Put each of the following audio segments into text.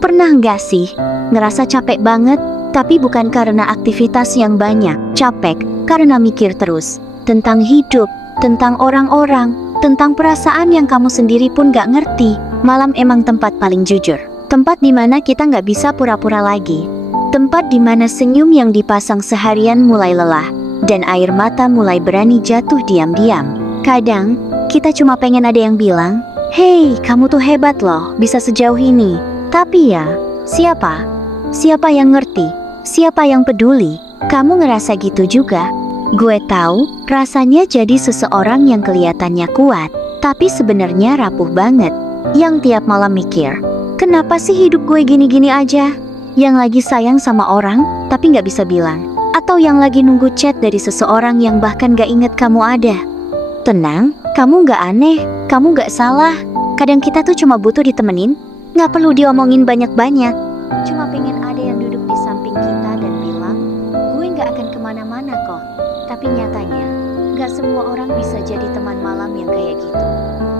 Pernah nggak sih ngerasa capek banget, tapi bukan karena aktivitas yang banyak, capek karena mikir terus tentang hidup, tentang orang-orang, tentang perasaan yang kamu sendiri pun nggak ngerti. Malam emang tempat paling jujur, tempat dimana kita nggak bisa pura-pura lagi, tempat dimana senyum yang dipasang seharian mulai lelah, dan air mata mulai berani jatuh diam-diam. Kadang, kita cuma pengen ada yang bilang, "Hei, kamu tuh hebat loh, bisa sejauh ini." Tapi ya, siapa? Siapa yang ngerti? Siapa yang peduli? Kamu ngerasa gitu juga? Gue tahu, rasanya jadi seseorang yang kelihatannya kuat, tapi sebenarnya rapuh banget. Yang tiap malam mikir, kenapa sih hidup gue gini-gini aja? Yang lagi sayang sama orang, tapi gak bisa bilang. Atau yang lagi nunggu chat dari seseorang yang bahkan gak inget kamu ada. Tenang, kamu gak aneh, kamu gak salah. Kadang kita tuh cuma butuh ditemenin, gak perlu diomongin banyak-banyak. Cuma pengen ada yang duduk di samping kita dan bilang, gue gak akan kemana-mana kok. Tapi nyatanya, gak semua orang bisa jadi teman malam yang kayak gitu.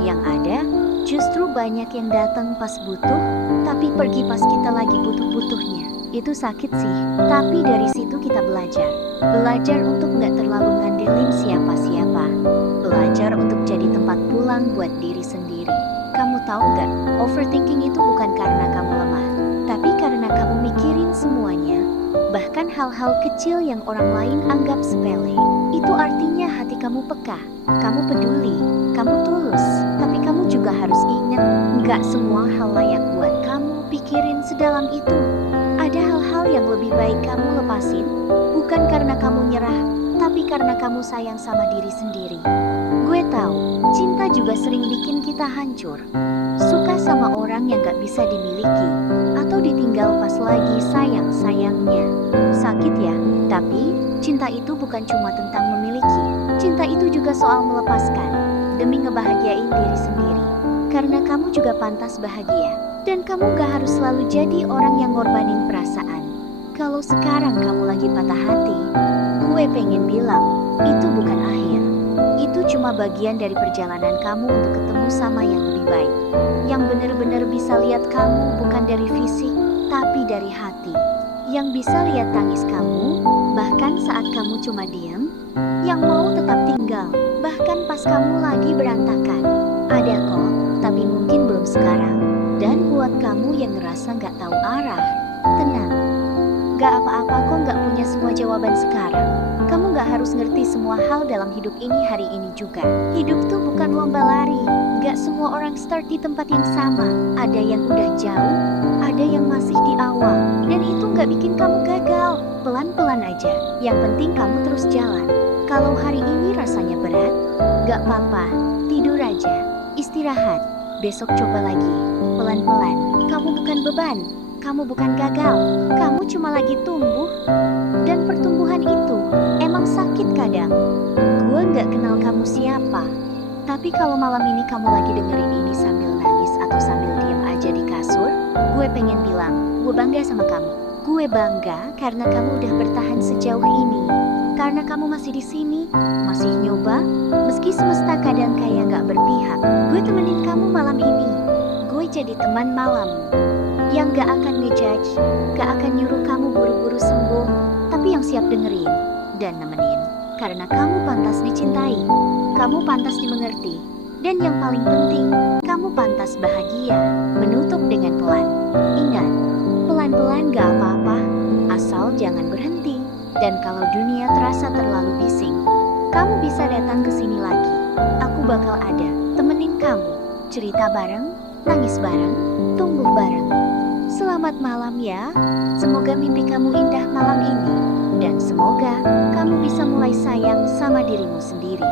Yang ada, justru banyak yang datang pas butuh, tapi pergi pas kita lagi butuh-butuhnya. Itu sakit sih, tapi dari situ kita belajar. Belajar untuk gak terlalu ngandelin siapa-siapa. Belajar untuk jadi tempat pulang buat diri sendiri. Kamu tahu gak, overthinking itu bukan karena kamu lemah, tapi karena kamu mikirin semuanya. Bahkan hal-hal kecil yang orang lain anggap sepele. Itu artinya hati kamu peka, kamu peduli, kamu tulus. Tapi kamu juga harus ingat, gak semua hal layak buat kamu pikirin sedalam itu. Ada hal-hal yang lebih baik kamu lepasin, bukan karena kamu nyerah, tapi karena kamu sayang sama diri sendiri. Gue tahu, cinta juga sering bikin kita hancur. Suka sama orang yang gak bisa dimiliki, atau ditinggal pas lagi sayang-sayangnya. Sakit ya, tapi cinta itu bukan cuma tentang memiliki. Cinta itu juga soal melepaskan, demi ngebahagiain diri sendiri. Karena kamu juga pantas bahagia, dan kamu gak harus selalu jadi orang yang ngorbanin perasaan. Kalau sekarang kamu lagi patah hati, gue pengen bilang, itu bukan akhir. Itu cuma bagian dari perjalanan kamu untuk ketemu sama yang lebih baik. Yang benar-benar bisa lihat kamu bukan dari fisik, tapi dari hati. Yang bisa lihat tangis kamu, bahkan saat kamu cuma diam. Yang mau tetap tinggal, bahkan pas kamu lagi berantakan. Ada kok, tapi mungkin belum sekarang. Dan buat kamu yang ngerasa gak tahu arah, tenang. Gak apa-apa kok gak punya semua jawaban sekarang. Kamu gak harus ngerti semua hal dalam hidup ini hari ini juga. Hidup tuh bukan lomba lari. Gak semua orang start di tempat yang sama. Ada yang udah jauh, ada yang masih di awal. Dan itu gak bikin kamu gagal. Pelan-pelan aja. Yang penting kamu terus jalan. Kalau hari ini rasanya berat, gak apa-apa. Tidur aja. Istirahat. Besok coba lagi. Pelan-pelan. Kamu bukan beban. Kamu bukan gagal, kamu cuma lagi tumbuh. Dan pertumbuhan itu emang sakit kadang. Gue gak kenal kamu siapa, tapi kalau malam ini kamu lagi dengerin ini sambil nangis atau sambil diam aja di kasur, gue pengen bilang, gue bangga sama kamu. Gue bangga karena kamu udah bertahan sejauh ini. Karena kamu masih di sini, masih nyoba, meski semesta kadang kayak gak berpihak. Gue temenin kamu malam ini. Gue jadi teman malammu. Yang gak akan ngejudge, gak akan nyuruh kamu buru-buru sembuh, tapi yang siap dengerin dan nemenin. Karena kamu pantas dicintai, kamu pantas dimengerti, dan yang paling penting, kamu pantas bahagia. Menutup dengan pelan. Ingat, pelan-pelan gak apa-apa, asal jangan berhenti. Dan kalau dunia terasa terlalu bising, kamu bisa datang ke sini lagi. Aku bakal ada, temenin kamu, cerita bareng, nangis bareng, tumbuh bareng. Selamat malam ya, semoga mimpi kamu indah malam ini. Dan semoga kamu bisa mulai sayang sama dirimu sendiri.